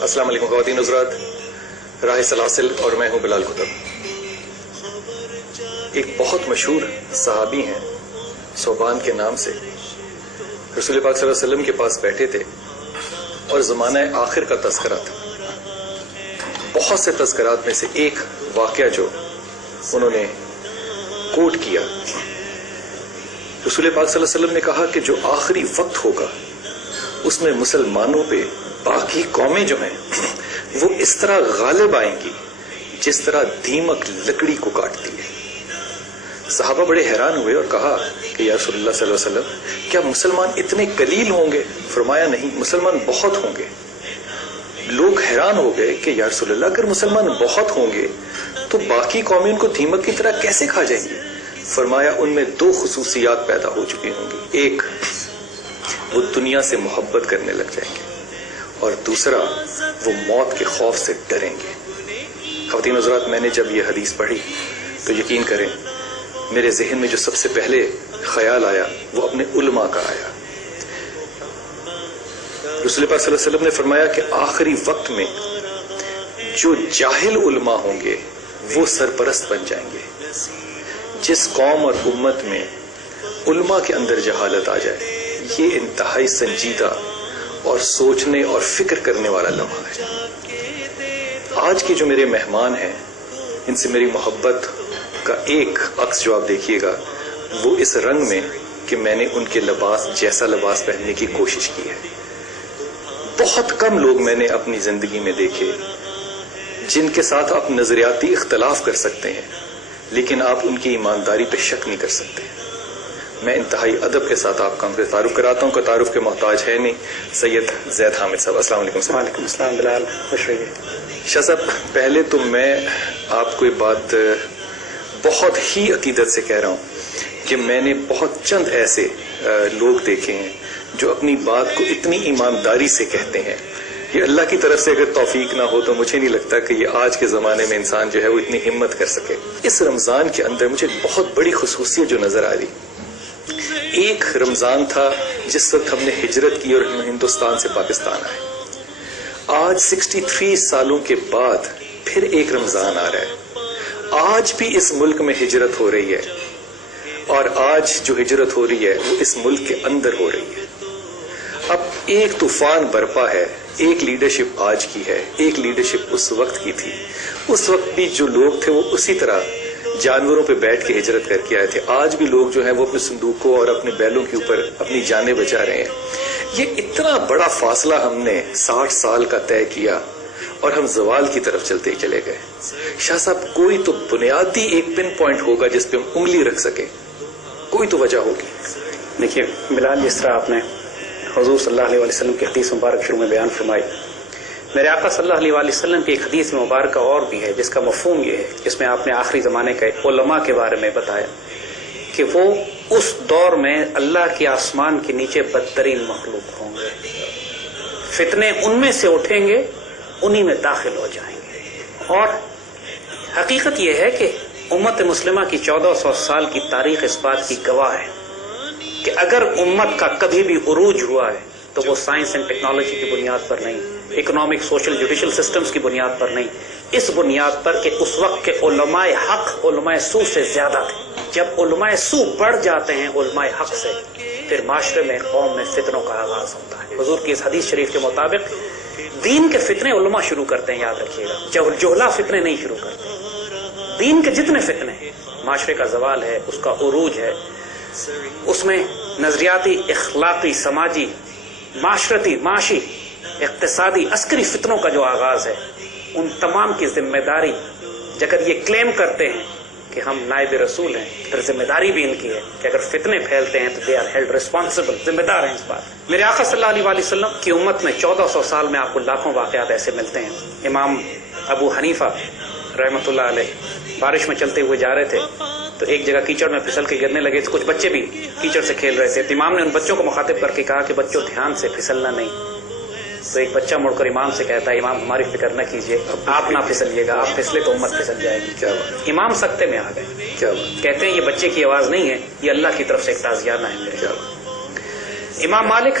السلام علیکم خواتین حضرات، راہ سلاسل اور میں ہوں بلال کتب۔ ایک بہت مشہور صحابی ہیں صوبان کے نام سے، رسول پاک صلی اللہ علیہ وسلم کے پاس بیٹھے تھے اور زمانہ آخر کا تذکرہ تھا۔ بہت سے تذکرات میں سے ایک واقعہ جو انہوں نے کوٹ کیا، رسول پاک صلی اللہ علیہ وسلم نے کہا کہ جو آخری وقت ہوگا اس میں مسلمانوں پہ باقی قومیں جو ہیں وہ اس طرح غالب آئیں گی جس طرح دیمک لکڑی کو کاٹتی ہے۔ صحابہ بڑے حیران ہوئے اور کہا کہ یا رسول اللہ صلی اللہ علیہ وسلم، کیا مسلمان اتنے قلیل ہوں گے؟ فرمایا نہیں، مسلمان بہت ہوں گے۔ لوگ حیران ہو گئے کہ یا رسول اللہ اگر مسلمان بہت ہوں گے تو باقی قومیں ان کو دیمک کی طرح کیسے کھا جائیں گی؟ فرمایا ان میں دو خصوصیات پیدا ہو چکی ہوں گی، ایک وہ دنیا سے محبت کرنے لگ جائیں گے اور دوسرا وہ موت کے خوف سے ڈریں گے۔ خواتین حضرات، میں نے جب یہ حدیث پڑھی تو یقین کریں میرے ذہن میں جو سب سے پہلے خیال آیا وہ اپنے علماء کا آیا۔ رسول پاک صلی اللہ علیہ وسلم نے فرمایا کہ آخری وقت میں جو جاہل علماء ہوں گے وہ سرپرست بن جائیں گے۔ جس قوم اور امت میں علماء کے اندر جہالت آ جائے، یہ انتہائی سنجیدہ اور سوچنے اور فکر کرنے والا لمحہ ہے۔ آج کے جو میرے مہمان ہیں ان سے میری محبت کا ایک عکس جو آپ دیکھیے گا وہ اس رنگ میں کہ میں نے ان کے لباس جیسا لباس پہننے کی کوشش کی ہے۔ بہت کم لوگ میں نے اپنی زندگی میں دیکھے جن کے ساتھ آپ نظریاتی اختلاف کر سکتے ہیں لیکن آپ ان کی ایمانداری پہ شک نہیں کر سکتے۔ میں انتہائی ادب کے ساتھ آپ کا تعارف کراتا ہوں کہ تعارف کے محتاج ہے نہیں، سید زید حامد صاحب۔ السلام علیکم۔ وعلیکم السلام بلال، خوش رہیے۔ شاہ صاحب، پہلے تو میں آپ کو یہ بات بہت ہی عقیدت سے کہہ رہا ہوں کہ میں نے بہت چند ایسے لوگ دیکھے ہیں جو اپنی بات کو اتنی ایمانداری سے کہتے ہیں۔ یہ اللہ کی طرف سے اگر توفیق نہ ہو تو مجھے نہیں لگتا کہ یہ آج کے زمانے میں انسان جو ہے وہ اتنی ہمت کر سکے۔ اس رمضان کے اندر مجھے بہت بڑی خصوصیت جو نظر آ رہی، ایک رمضان تھا جس وقت ہم نے ہجرت کی اور ہم ہندوستان سے پاکستان آئے۔ آج 63 سالوں کے بعد پھر ایک رمضان آ رہا ہے۔ آج بھی اس ملک میں ہجرت ہو رہی ہے اور آج جو ہجرت ہو رہی ہے وہ اس ملک کے اندر ہو رہی ہے۔ اب ایک طوفان برپا ہے، ایک لیڈرشپ آج کی ہے، ایک لیڈرشپ اس وقت کی تھی۔ اس وقت بھی جو لوگ تھے وہ اسی طرح جانوروں پہ بیٹھ کے ہجرت کر کے آئے تھے۔ آج بھی لوگ جو ہیں وہ اپنے صندوقوں اور اپنے بیلوں کے اوپر اپنی جانیں بچا رہے ہیں۔ یہ اتنا بڑا فاصلہ ہم نے 60 سال کا طے کیا اور ہم زوال کی طرف چلتے ہی چلے گئے۔ شاہ صاحب، کوئی تو بنیادی ایک پن پوائنٹ ہوگا جس پہ ہم انگلی رکھ سکیں، کوئی تو وجہ ہوگی۔ دیکھیے بلال، جس طرح آپ نے حضور صلی اللہ علیہ وسلم کی حدیث مبارک شروع میں بیان فرمائی، میرے آقا صلی اللہ علیہ وسلم کی ایک حدیث مبارکہ اور بھی ہے جس کا مفہوم یہ ہے، جس میں آپ نے آخری زمانے کے علماء کے بارے میں بتایا کہ وہ اس دور میں اللہ کے آسمان کے نیچے بدترین مخلوق ہوں گے، فتنے ان میں سے اٹھیں گے، انہی میں داخل ہو جائیں گے۔ اور حقیقت یہ ہے کہ امت مسلمہ کی 1400 سال کی تاریخ اس بات کی گواہ ہے کہ اگر امت کا کبھی بھی عروج ہوا ہے تو وہ سائنس اینڈ ٹیکنالوجی کی بنیاد پر نہیں، اکنامک، سوشل، جوڈیشل سسٹمز کی بنیاد پر نہیں، اس بنیاد پر کہ اس وقت کے علماء حق علماء سو سے زیادہ تھے۔ جب علماء سو بڑھ جاتے ہیں علماء حق سے، پھر معاشرے میں، قوم میں فتنوں کا آغاز ہوتا ہے۔ حضور کی اس حدیث شریف کے مطابق دین کے فتنے علماء شروع کرتے ہیں، یاد رکھیے گا، جہلا فتنے نہیں شروع کرتے۔ دین کے جتنے فتنے ہیں، معاشرے کا زوال ہے، اس کا عروج ہے، اس میں نظریاتی، اخلاقی، سماجی، معاشرتی، معاشی، اقتصادی، عسکری فتنوں کا جو آغاز ہے، ان تمام کی ذمہ داری اگر یہ کلیم کرتے ہیں کہ ہم نائب رسول ہیں، پھر ذمہ داری بھی ان کی ہے کہ اگر فتنے پھیلتے ہیں تو دے آر ہیلڈ ریسپانسبل، ذمہ دار ہیں اس بات۔ میرے آقا صلی اللہ علیہ وسلم کی امت میں 1400 سال میں آپ کو لاکھوں واقعات ایسے ملتے ہیں۔ امام ابو حنیفہ رحمۃ اللہ علیہ بارش میں چلتے ہوئے جا رہے تھے تو ایک جگہ کیچڑ میں پھسل کے گرنے لگے تھے، کچھ بچے بھی کیچڑ سے کھیل رہے تھے۔ امام نے ان بچوں کو مخاطب کر کے کہا کہ بچوں دھیان سے، پھسلنا نہیں۔ تو ایک بچہ مڑ کر امام سے کہتا ہے، امام ہماری فکر نہ کیجیے، آپ نہ پھسلیے گا، آپ پھسلے تو امت پھسل جائے گی۔ کیا بات، امام سکتے میں آ گئے۔ کیا بات، کہتے ہیں یہ بچے کی آواز نہیں ہے، یہ اللہ کی طرف سے ایک تعزیانہ ہے میرے۔ امام مالک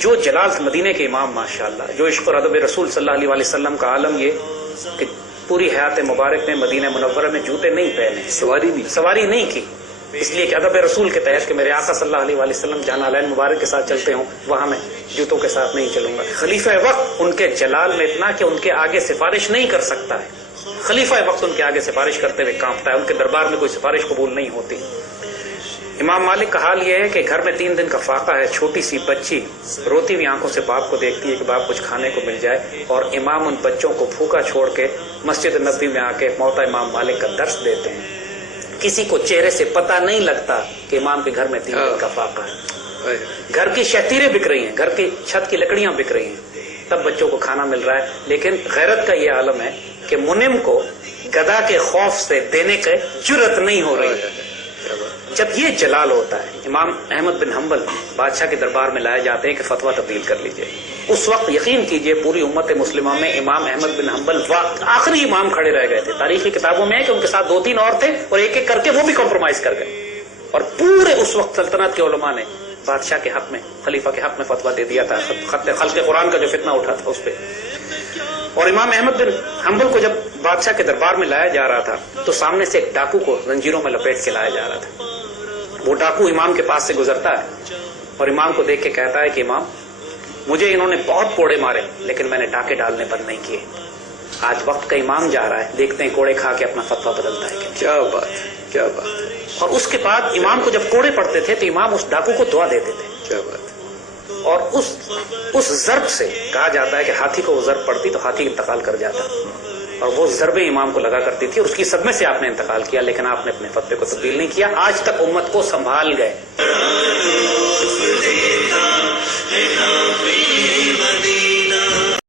جو جلال مدینے کے امام ماشاءاللہ، جو عشق اور ادب رسول صلی اللہ علیہ وسلم کا عالم یہ کہ پوری حیات مبارک میں مدینہ منورہ میں جوتے نہیں پہنے، سواری نہیں کی، اس لیے کہ ادب رسول کے تحت کہ میرے آقا صلی اللہ علیہ وسلم جہاں نالین مبارک کے ساتھ چلتے ہوں وہاں میں جوتوں کے ساتھ نہیں چلوں گا۔ خلیفہ وقت ان کے جلال میں اتنا کہ ان کے آگے سفارش نہیں کر سکتا ہے، خلیفہ وقت ان کے آگے سفارش کرتے ہوئے کانپتا ہے، ان کے دربار میں کوئی سفارش قبول نہیں ہوتی۔ امام مالک کا حال یہ ہے کہ گھر میں 3 دن کا فاقہ ہے، چھوٹی سی بچی روتی ہوئی آنکھوں سے باپ کو دیکھتی ہے کہ باپ کچھ کھانے کو مل جائے، اور امام ان بچوں کو بھوکا چھوڑ کے مسجد نبوی میں آ کے موطا امام مالک کا درس دیتے ہیں۔ کسی کو چہرے سے پتہ نہیں لگتا کہ امام کے گھر میں 3 دن کا فاقہ ہے، گھر کی شتیریں بک رہی ہیں، گھر کی چھت کی لکڑیاں بک رہی ہیں، تب بچوں کو کھانا مل رہا ہے۔ لیکن غیرت کا یہ عالم ہے کہ منم کو گدا کے خوف سے دینے کی جرت نہیں ہو رہی ہے۔ جب یہ جلال ہوتا ہے، امام احمد بن حنبل بادشاہ کے دربار میں لائے جاتے ہیں کہ فتویٰ تبدیل کر لیجئے۔ اس وقت یقین کیجئے پوری امت مسلمہ میں امام احمد بن حنبل آخری امام کھڑے رہ گئے تھے۔ تاریخی کتابوں میں ہے کہ ان کے ساتھ 2-3 اور تھے اور ایک ایک کر کے وہ بھی کمپرومائز کر گئے، اور پورے اس وقت سلطنت کے علماء نے بادشاہ کے حق میں، خلیفہ کے حق میں فتویٰ دے دیا تھا، خلق قرآن کا جو فتنہ اٹھا تھا اس پہ۔ اور امام احمد بن حنبل کو جب بادشاہ کے دربار میں لایا جا رہا تھا تو سامنے سے ایک ڈاکو کو زنجیروں میں لپیٹ کے لایا جا رہا تھا۔ وہ ڈاکو امام کے پاس سے گزرتا ہے اور امام کو دیکھ کے کہتا ہے کہ امام، مجھے انہوں نے بہت کوڑے مارے لیکن میں نے ڈاکے ڈالنے بند نہیں کیے۔ آج وقت کا امام جا رہا ہے، دیکھتے ہیں کوڑے کھا کے اپنا فتویٰ بدلتا ہے کہ کیا بات ہے، کیا بات ہے۔ اور اس کے بعد امام کو جب کوڑے پڑتے تھے تو امام اس ڈاکو کو دعا دیتے تھے، کیا بات ہے۔ اور اس ضرب سے کہا جاتا ہے کہ ہاتھی کو وہ ضرب پڑتی تو ہاتھی انتقال کر جاتا، اور وہ ضربیں امام کو لگا کرتی تھی، اور اس کی صدمے سے آپ نے انتقال کیا، لیکن آپ نے اپنے فتوے کو تبدیل نہیں کیا، آج تک امت کو سنبھال گئے۔